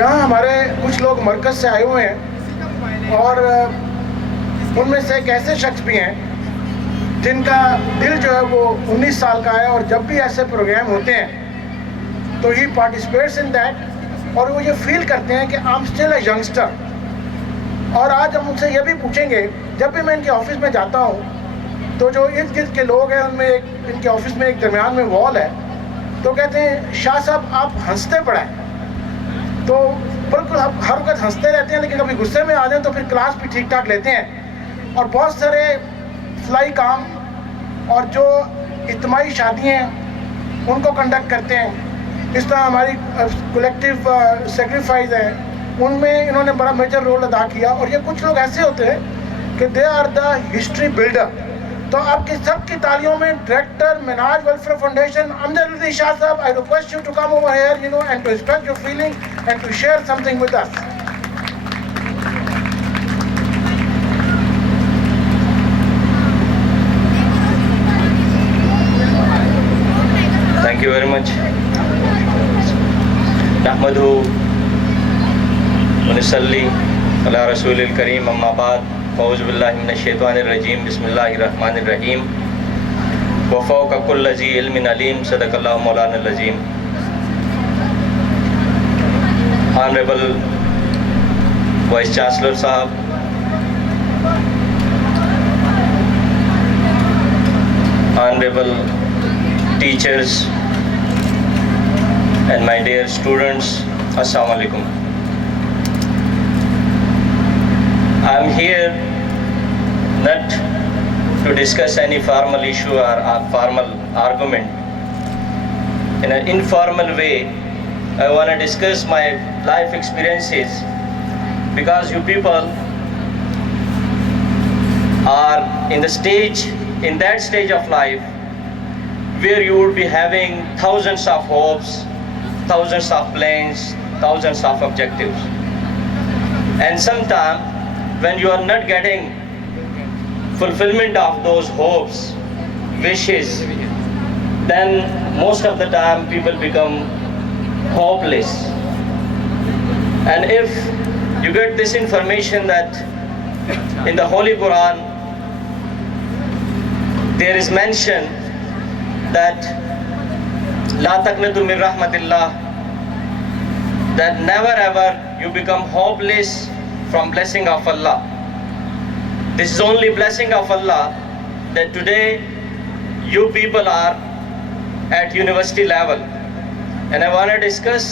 यहाँ हमारे कुछ लोग मरकज़ से आए हुए हैं और उनमें से एक ऐसे शख्स भी हैं जिनका दिल जो है वो 19 साल का है और जब भी ऐसे प्रोग्राम होते हैं तो ही पार्टिसिपेट्स इन दैट और वो ये फील करते हैं कि I am still a youngster. और आज हम उनसे ये भी पूछेंगे, जब भी मैं इनके ऑफिस में जाता हूँ तो जो इर्द गिर्द के लोग हैं उनमें इनके ऑफिस में एक दरमियान में वॉल है, तो कहते हैं शाह साहब आप हंसते पड़ा है। तो बिल्कुल हम हर वक्त हंसते रहते हैं, लेकिन कभी गुस्से में आ जाए तो फिर क्लास भी ठीक ठाक लेते हैं और बहुत सारे फलाई काम और जो इज्तिमाई शादियाँ हैं उनको कंडक्ट करते हैं। इस तरह हमारी कलेक्टिव सेक्रीफाइस है, उनमें इन्होंने बड़ा मेजर रोल अदा किया। और ये कुछ लोग ऐसे होते हैं कि they are the history builder. तो आपकी सबकी तालियों में director Minhaj Welfare Foundation Amjad Shah Sahab, I request you to come over here and to express your feeling and to share something with us. Thank you very much. नहमदु व नसल्ली अला रसूलिल करीम, अम्मा बाद, फ़ौज़ु बिल्लाहि मिनश शैतानिर रजीम, बिस्मिल्लाहिर रहमानिर रहीम। व फ़ौक़ कुल्लि ज़ी इल्मिन अलीम, सदक़ल्लाहु मौलाना अज़ीम। ऑनरेबल वाइस चांसलर साहब, honourable teachers and my dear students, assalamu alaikum. I am here not to discuss any formal issue or formal argument. In an informal way, I want to discuss my life experiences, because you people are in that stage of life where you would be having thousands of hopes, thousands of plans, thousands of objectives. And sometimes when you are not getting fulfillment of those hopes, wishes, then most of the time people become hopeless. And if you get this information that in the Holy Quran there is mention that la taqnatu min rahmatillah, that never ever you become hopeless from blessing of Allah. This is only blessing of Allah that today you people are at university level, and I want to discuss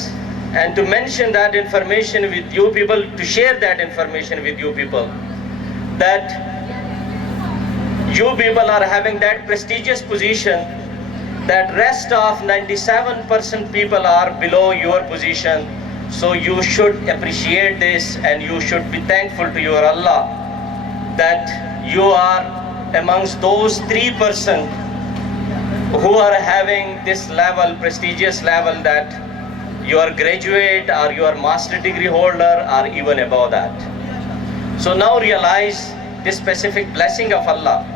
and to mention that information with you people, to share that information with you people, that you people are having that prestigious position that rest of 97% people are below your position. So you should appreciate this and you should be thankful to your Allah that you are amongst those 3% who are having this level, prestigious level, that you are graduate or you are master degree holder or even above that. So now realize this specific blessing of Allah.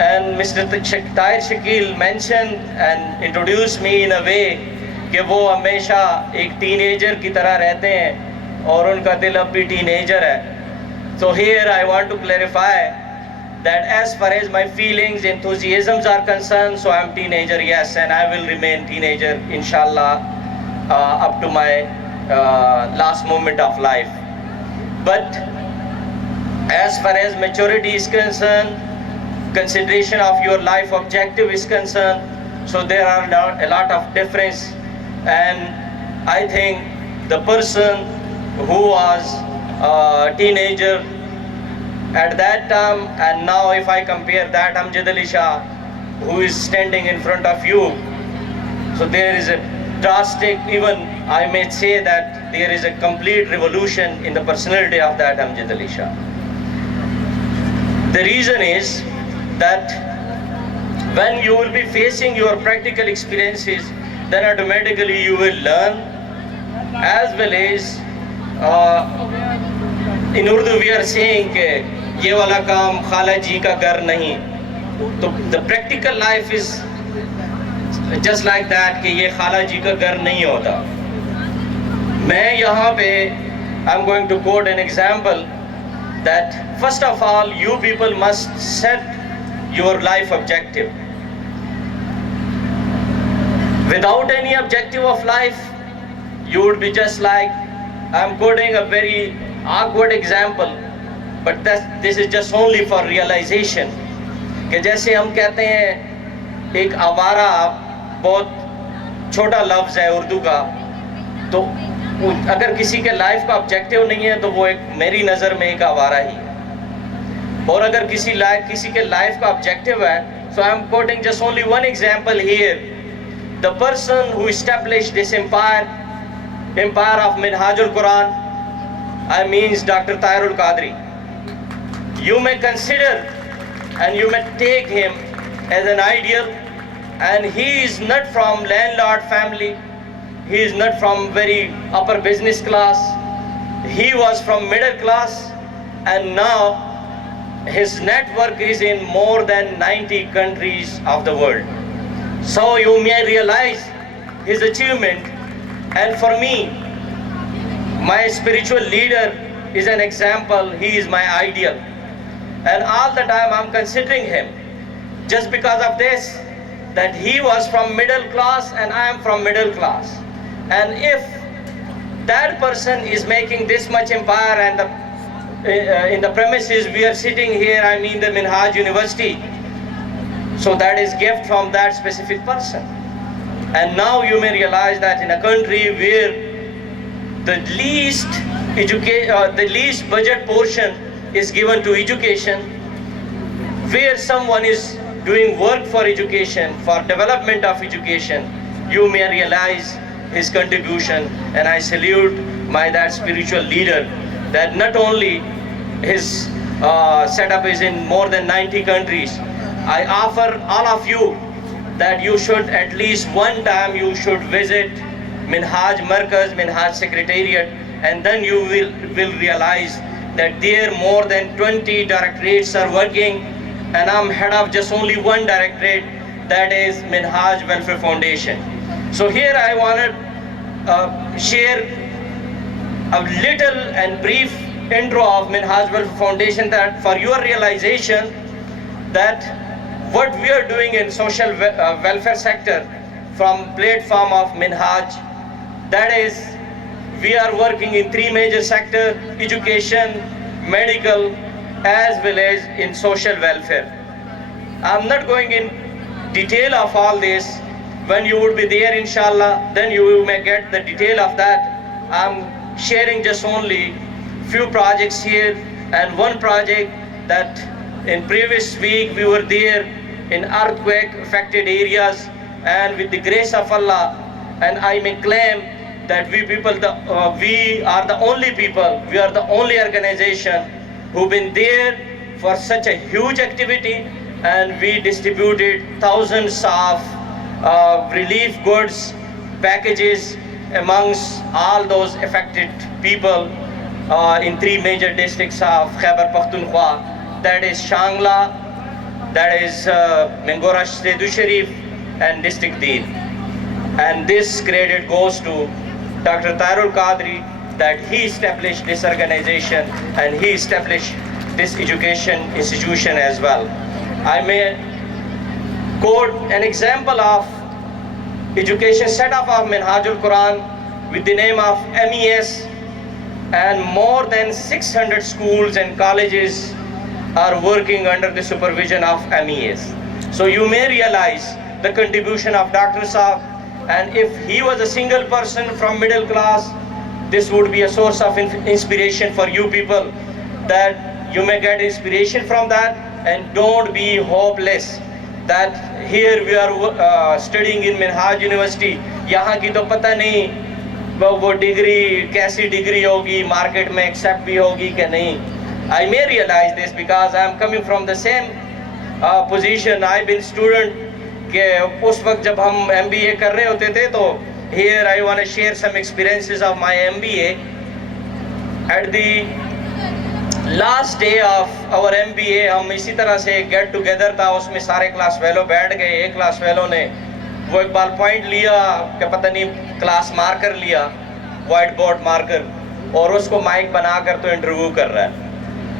And Mr. Tahir Shakil mentioned and introduced me in a way कि वो हमेशा एक teenager की तरह रहते हैं और उनका दिल अब भी टीनेजर है. So here I want to clarify that as far as my feelings, enthusiasms are concerned, so I am teenager, yes, and I will remain teenager inshallah up to my last moment of life. But as far as maturity is concerned, consideration of your life objective is concerned, so there are a lot of difference. And I think the person who was a teenager at that time and now, if I compare that Amjad Ali Shah who is standing in front of you, so there is a drastic, even I may say that there is a complete revolution in the personality of that Amjad Ali Shah. The reason is that when you will be facing your practical experiences, then automatically you will learn, as well as in Urdu we are saying कि ये वाला काम खाला जी का घर नहीं. तो the practical life is just like that कि ये खाला जी का घर नहीं होता. मैं यहाँ पे I'm going to quote an example that first of all you people must set your life objective. Without any objective of life, you would be just like, I'm quoting a very awkward example, but this is just only for realization. कि जैसे हम कहते हैं एक आवारा बहुत छोटा लफ्ज़ है उर्दू का, तो अगर किसी के लाइफ का ऑब्जेक्टिव नहीं है तो वो एक मेरी नज़र में एक आवारा ही है। और अगर किसी के लाइफ का ऑब्जेक्टिव है, so I am quoting just only one example here. The person who established this empire of Minhajul Quran, I means Dr. Tahirul Qadri. You may consider and you may take him as an ideal, and he is not from landlord family, he is not from very upper business class, he was from middle class, and now his network is in more than 90 countries of the world. So you may realize his achievement, and for me, my spiritual leader is an example, he is my ideal. And all the time I'm considering him, just because of this, that he was from middle class and I am from middle class. And if that person is making this much empire, and in the premises we are sitting here, I mean the Minhaj University, so that is gift from that specific person. And now you may realize that in a country where the least budget portion is given to education, where someone is doing work for education, for development of education, you may realize his contribution. And I salute that spiritual leader, that not only his setup is in more than 90 countries. I offer all of you that you should at least one time you should visit Minhaj Markaz, Minhaj Secretariat, and then you will realize that there more than 20 directorates are working, and I'm head of just only one directorate, that is Minhaj Welfare Foundation. So here I want to share a little and brief intro of Minhaj Welfare Foundation, that for your realization that what we are doing in social welfare sector from platform of Minhaj, that is we are working in three major sectors: education, medical, as well as in social welfare. I'm not going in detail of all this. When you would be there, inshallah, then you may get the detail of that. I'm sharing just only few projects here, and one project that in previous week we were there in earthquake affected areas, and with the grace of Allah, and I may claim that we are the only people, we are the only organization who've been there for such a huge activity, and we distributed thousands of relief goods, packages amongst all those affected people in three major districts of Khyber Pakhtunkhwa, that is Shangla, that is Mengora Sedu Sharif, and District Dir. And this credit goes to Dr. Tahirul Qadri, that he established this organization and he established this education institution as well. I may quote an example of education setup of Minhajul Quran with the name of MES, and more than 600 schools and colleges are working under the supervision of MES. So you may realize the contribution of Dr. Saab, and if he was a single person from middle class, this would be a source of inspiration for you people, that you may get inspiration from that, and don't be hopeless that here we are studying in Minhaj University, यहाँ की तो पता नहीं वो degree कैसी degree होगी, market में accept भी होगी कि नहीं. I may realize this because I am coming from the same position. I've been student कि उस वक्त जब हम MBA कर रहे होते थे, तो here I want to share some experiences of my MBA. At the last day of our MBA, हम इसी तरह से get together था, उसमें सारे क्लास फेलो बैठ गए. एक क्लास फेलो ने वो एक बाल पॉइंट लिया कि पता नहीं क्लास मार कर लिया, वाइट बोर्ड मार्कर और उसको माइक बनाकर तो इंटरव्यू कर रहा है.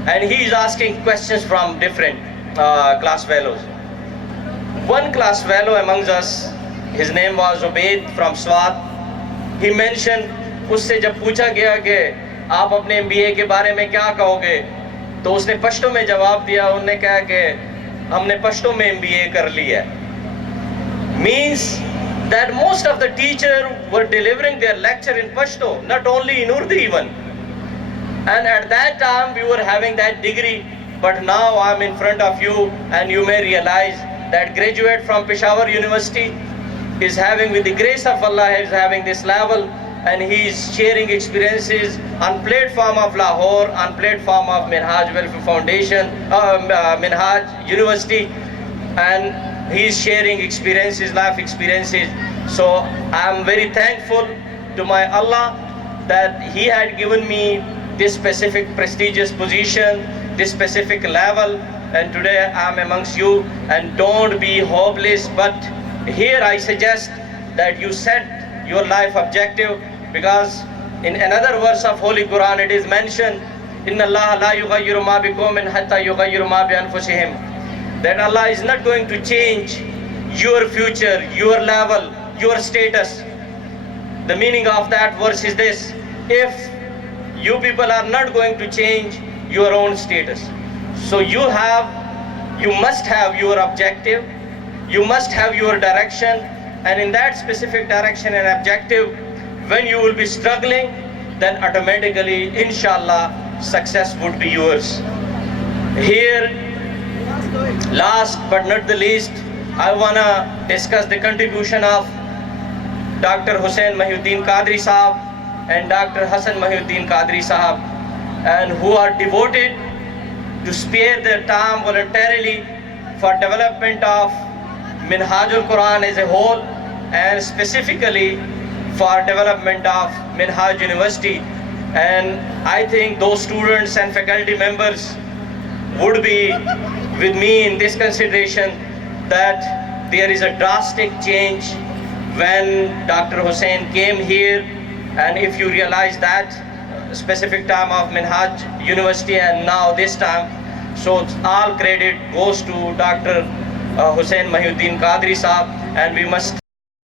And he is asking questions from different class fellows. One class fellow amongst us, his name was Ubaid from Swat. He mentioned, उससे जब पूछा गया कि आप अपने MBA के बारे में क्या कहोगे, तो उसने पश्तो में जवाब दिया. उन्होंने कहा कि हमने पश्तो में MBA कर लिया. Means that most of the teachers were delivering their lecture in Pashto, not only in Urdu even. And at that time we were having that degree, but now I'm in front of you and you may realize that graduate from Peshawar University is having, with the grace of Allah, is having this level, and he is sharing experiences on platform of Lahore, on platform of Minhaj Welfare Foundation, Minhaj University, and he is sharing experiences, life experiences. So I am very thankful to my Allah that he had given me this specific prestigious position, this specific level, and today I am amongst you. And don't be hopeless, but here I suggest that you set your life objective, because in another verse of Holy Quran it is mentioned, Inna Allah la yughayyiru ma biqawmin hatta yughayyiru ma bi anfusihim, that Allah is not going to change your future, your level, your status. The meaning of that verse is this: if you people are not going to change your own status, so you must have your objective, you must have your direction, and in that specific direction and objective, when you will be struggling, then automatically, inshallah, success would be yours. Here, last but not the least, I wanna discuss the contribution of Dr. Hussain Mahiuddin Qadri Sahab and Dr. Hassan Mahiuddin Qadri Sahab, and who are devoted to spare their time voluntarily for development of Minhajul Quran as a whole, and specifically for development of Minhaj University. And I think those students and faculty members would be with me in this consideration that there is a drastic change when Dr. Hussain came here. And if you realize that specific time of Minhaj University and now this time, so all credit goes to Dr. Hussain Mahiuddin Qadri Sahab, and we must